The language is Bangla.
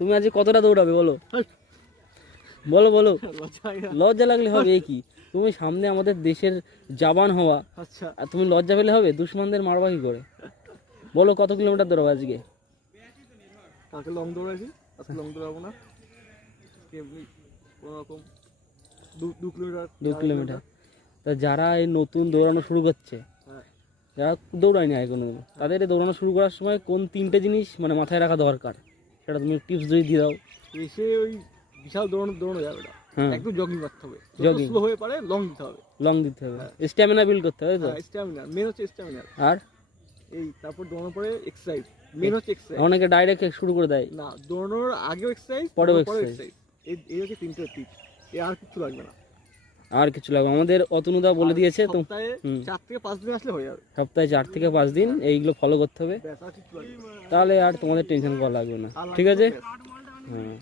তুমি আজকে কতটা দৌড়াবে বলো বলো বলো। লজ্জা লাগলে হবে কি, তুমি সামনে আমাদের দেশের জওয়ান হওয়া, আচ্ছা আর তুমি লজ্জা পেলে হবে? দুশ্মনদের মারবা কি করে? বলো কত কিলোমিটার দৌড়াবে আজকে? কালকে লং দৌড়াইছি, আজকে লং দৌড়াবো না, এমনি কোনোরকম 2 কিলোমিটার। 2 কিলোমিটার। তা যারা এই নতুন দৌড়ানো শুরু করছে, হ্যাঁ যারা দৌড়ায়নি আগে কোনো, তাদের এই দৌড়ানো শুরু করার সময় কোন 3টে জিনিস মানে মাথায় রাখা দরকার, সেটা তুমি টিপস যদি দিয়ে দাও। এসে ওই বিশাল দৌড়ানো যাবে না, হ্যাঁ একটু জগিং করতে হবে, Jogging। স্লো হয়ে পারে লং দিতে হবে। লং দিতে হবে, স্ট্যামিনা বিল্ড করতে হবে তো। স্ট্যামিনা মেন হচ্ছে স্ট্যামিনা। আর এই তারপর দৌড়ানোর পরে এক্সারসাইজ, মেন হচ্ছে এক্সারসাইজ। অনেকে ডাইরেক্ট শুরু করে দেয়, না, দৌড়ানোর আগেও এক্সারসাইজ, পরেও পরেও exercise। এক্সারসাইজ। এই হচ্ছে 3টে টিপস, আর কিছু লাগবে না। আর কিছু লাগবে? আমাদের অতনুদা বলে দিয়েছে তো, সপ্তাহে 4 থেকে 5 দিন আসলে হয়ে যাবে। সপ্তাহে 4 থেকে 5 দিন এইগুলো ফলো করতে হবে, ব্যাস আর কিছু লাগবে না। তাহলে আর তোমাদের টেনশন করা লাগবে না। ঠিক আছে, হ্যাঁ।